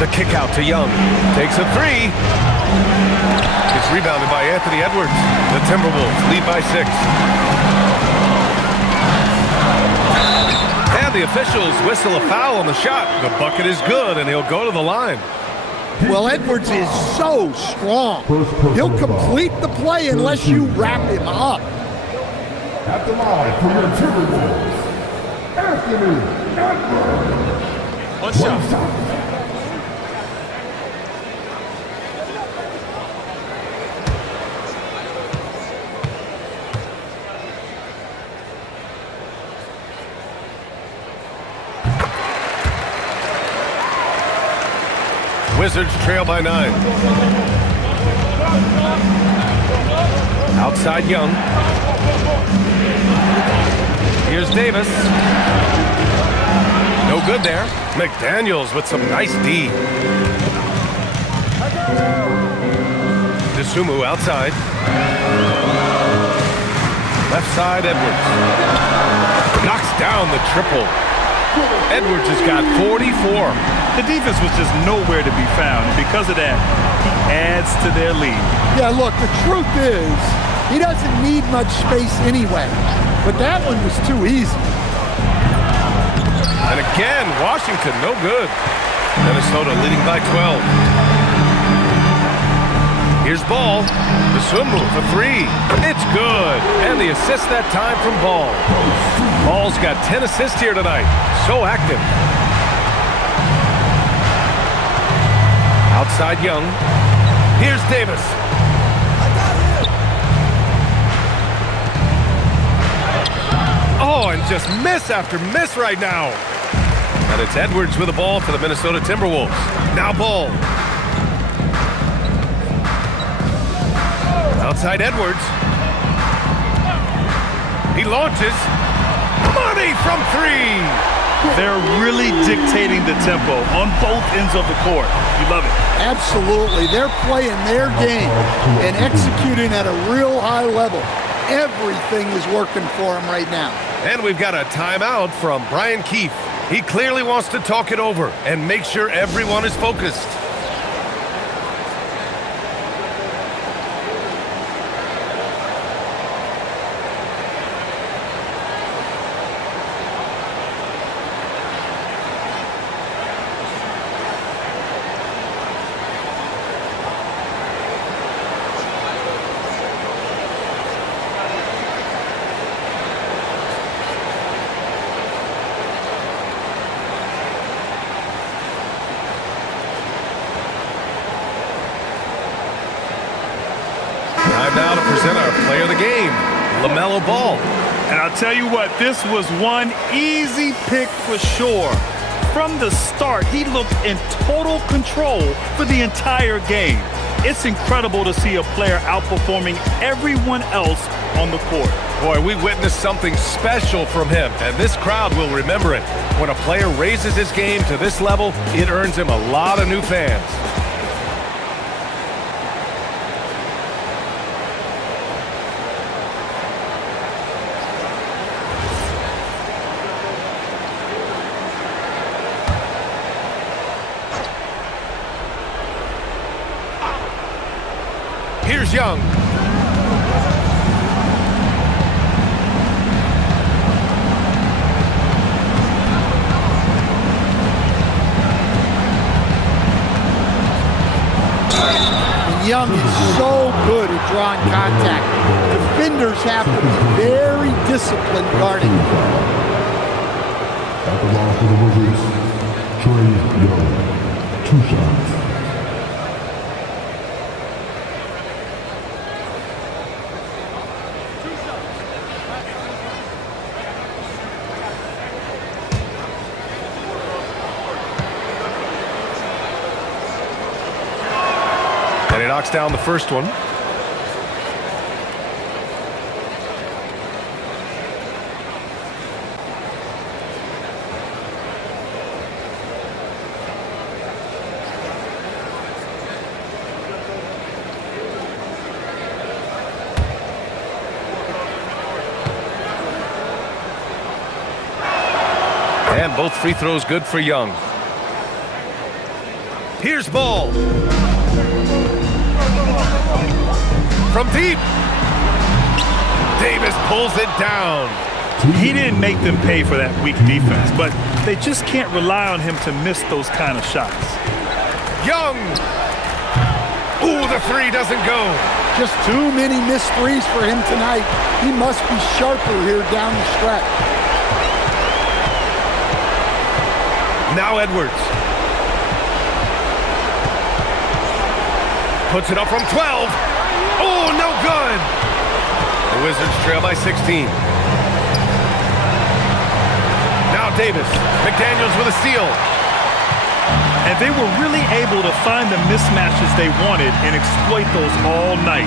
The kick out to Young. Takes a 3. It's rebounded by Anthony Edwards. The Timberwolves lead by 6. And the officials whistle a foul on the shot. The bucket is good, and he'll go to the line. Well, Edwards is so strong. He'll complete the play unless you wrap him up. At the line for your Timberwolves, Anthony Edwards. One shot. Wizards trail by 9. Outside Young. Here's Davis. No good there. McDaniels with some nice D. Dosunmu outside. Left side, Edwards. Knocks down the triple. Edwards has got 44. The defense was just nowhere to be found, and because of that, he adds to their lead. Yeah, look, the truth is, he doesn't need much space anyway. But that one was too easy. And again, Washington, no good. Minnesota leading by 12. Here's Ball. Dosunmu for 3. It's good. And the assist that time from Ball. Ball's got 10 assists here tonight. So active. Outside Young. Here's Davis. Oh, and just miss after miss right now. And it's Edwards with the ball for the Minnesota Timberwolves. Now Ball. Outside Edwards. He launches. Money from 3. They're really dictating the tempo on both ends of the court. You love it. Absolutely. They're playing their game and executing at a real high level. Everything is working for them right now. And we've got a timeout from Brian Keefe. He clearly wants to talk it over and make sure everyone is focused. present our player of the game, LaMelo Ball. And I'll tell you what, this was one easy pick for sure. From the start, he looked in total control for the entire game. It's incredible to see a player outperforming everyone else on the court. Boy, we witnessed something special from him, and this crowd will remember it. When a player raises his game to this level, it earns him a lot of new fans. Here's Young. Young is so good at drawing contact. Defenders have to be very disciplined guarding him. At the line for the Wizards, Trey Young. 2 shots. And he knocks down the first one. And both free throws good for Young. Here's Ball. From deep. Davis pulls it down. He didn't make them pay for that weak defense, but they just can't rely on him to miss those kind of shots. Young. Ooh, the three doesn't go. Just too many missed threes for him tonight. He must be sharper here down the stretch. Now Edwards. Puts it up from 12. Oh, no good. The Wizards trail by 16. Now Davis. McDaniels with a steal. And they were really able to find the mismatches they wanted and exploit those all night.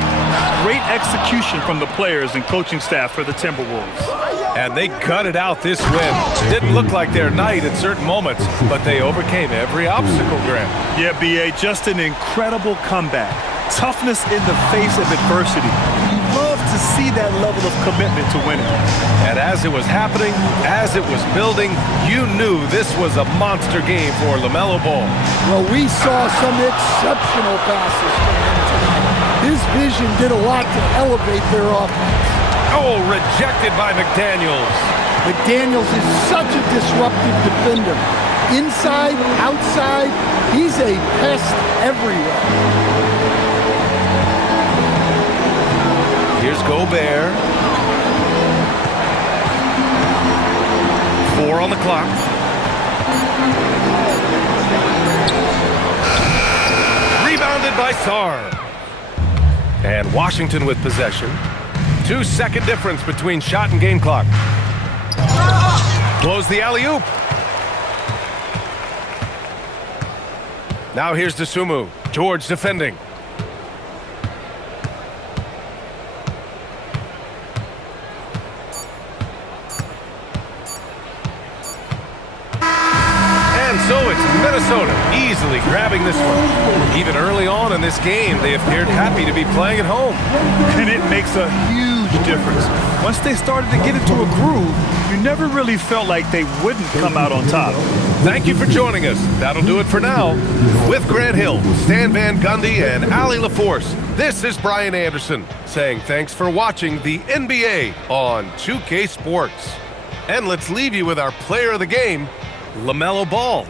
Great execution from the players and coaching staff for the Timberwolves. And they gutted out this win. Didn't look like their night at certain moments, but they overcame every obstacle, Grant. Yeah, B.A., just an incredible comeback. Toughness in the face of adversity. You love to see that level of commitment to winning. And as it was happening, as it was building, you knew this was a monster game for LaMelo Ball. Well, we saw some exceptional passes from him tonight. His vision did a lot to elevate their offense. Oh, rejected by McDaniels. McDaniels is such a disruptive defender. Inside, outside, he's a pest everywhere. Here's Gobert. 4 on the clock. Rebounded by Sarr. And Washington with possession. 2-second difference between shot and game clock. Blows the alley-oop. Now here's Dosunmu. George defending. And so it's Minnesota easily grabbing this one. Even early on in this game, they appeared happy to be playing at home. And it makes a huge difference. Once they started to get into a groove, you never really felt like they wouldn't come out on top. Thank you for joining us. That'll do it for now. With Grant Hill, Stan Van Gundy, and Allie LaForce, this is Brian Anderson saying thanks for watching the NBA on 2K Sports. And let's leave you with our player of the game, LaMelo Ball.